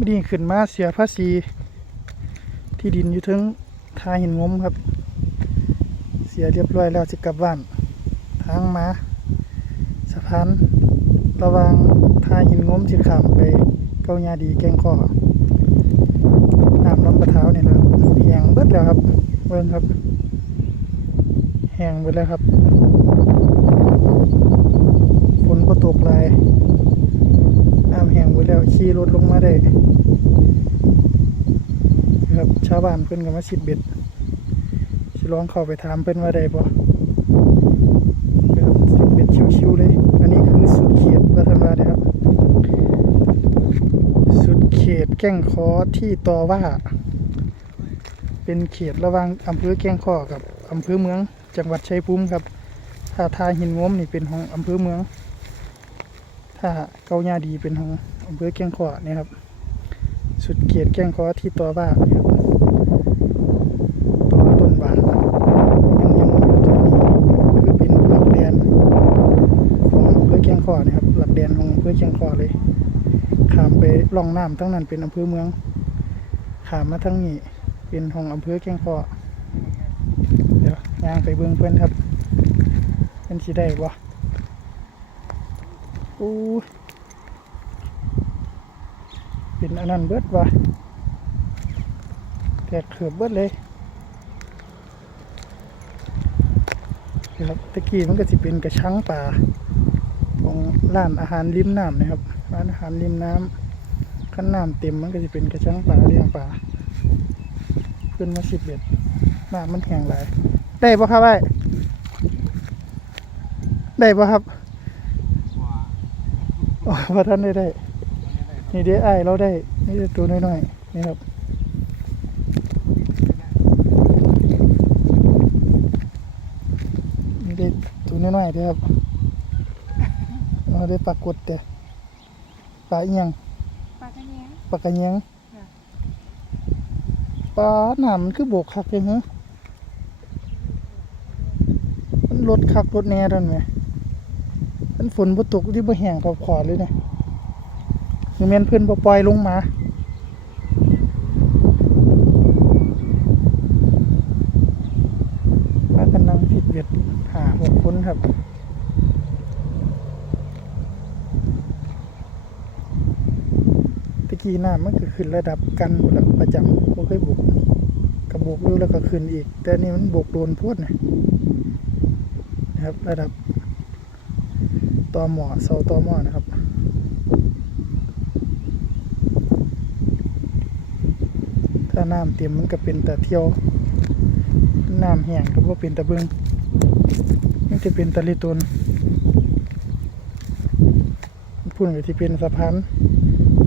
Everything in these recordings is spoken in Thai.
นี่ดีขึ้นมาเสียภาษี ที่ดินอยู่ถึงทาหินงมครับ เสียเรียบร้อยแล้วจะกลับบ้าน ทางมาสะพานระวางทาหินงมสิขามไปเก้ายาดีแกงข้อน้ำน้ำประเท้าเนี่ยนะครับแห้งเบิดแล้วครับเบิ่งครับแห้งเบิดแล้วครับฝนก็ตกหลายน้ำแห้งเบิดแล้วขี่รถลงมาได้ ครับ ชาวบ้านเพิ่นก็มาสิดเบ็ดสิลองเข้าไปถามเพิ่นว่าได้บ่ครับสิดเบ็ดชิวๆเลย อันนี้คือสุดเขตวัฒนวาเด้ครับ สุดเขตแก้งคอที่ต่อว่า เป็นเขตระหว่างอำเภอแก้งข้อกับอำเภอเมือง จังหวัดชัยภูมิครับ ถ้าทาหินงมนี่เป็นของอำเภอเมือง ถ้าเกาหญ้าดีเป็นของอำเภอแก้งข้อนี่ครับ สุดเขตแก้งข้อที่ต่อว่านี่ครับต่อต้นบานยังยังตรงนี้คือเป็นหลักแดนของอำเภอแก้งข้อนี่ครับ หลักแดนของอำเภอแก้งข้อเลยข้ามไปล่องน้ำทั้งนั้นเป็นอำเภอเมืองขามมาทั้งนี้เป็นของอำเภอแก้งข้อเดี๋ยวย่างไปเบื้องเพื่อนครับเป็นสิได้บ่อู้ นอันนั้นเบิดว่ะแตกเขือบเบิดเลยนี่ครับตะกี้มันก็สิเป็นกระชังป่าของร้านอาหารริมน้ำนะครับร้านอาหารริมน้ำขั้นน้ำเต็มมันก็จะเป็นกระชังปลาเลี้ยงปลาขึ้นมาสิบเบ็ดน้ำมันแห้งหลายได้ปะครับไอ้ได้ปะครับอ๋อพระท่านได้ได้ นี่ได้ไอ้ายเราได้ นี่ได้ตัวน้อยๆนี่ครับนี่ได้ตัวน้อยๆเด้อครับเราได้ปรากฏแต่ปลาเอียงปลากระเนียงปลากระเยียงค่ะปลาหนามมันคือโบกคักเลยฮะมันรถคักรถแน่ดันไหมมันฝนบ่ตกที่บ่แห้งกับขอดเลยเนี่ย คือแม่นเพื่อนปล่อยลงมาพากันนั่งผิดเบ็ดหาหกคนครับตะกี้น้ำมันก็ขึ้นระดับกันหมดแล้วประจำบ่เคยบุกกระบุกอยู่แล้วก็ขึ้นอีก แต่นี่มันบุกโดนโพดนะนะครับ ระดับตอหมอเสาตอหมอนะครับ ถ้าน้ำเต็มมันก็เป็นแต่เที่ยว น้ำแห้งก็บ่าเป็นแต่เบิงมันจะเป็นตะลิตนพุ่นก็ที่เป็นสะพาน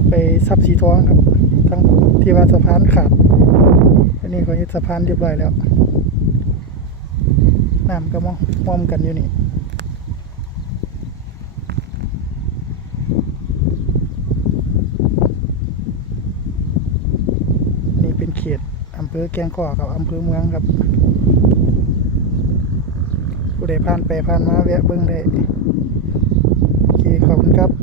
ไปซับสีท้องครับ ทั้งที่ว่าสะพานขาด อันนี้เขาเฮ็ดสะพานเรียบร้อยแล้ว น้ำก็มองมอมกันอยู่นี่เป็นเขตอำเภอแกงข้อกับอำเภอเมืองครับผู้ใดผ่านไปผ่านมาแวะเบิ่งได้โอเคขอบคุณครับ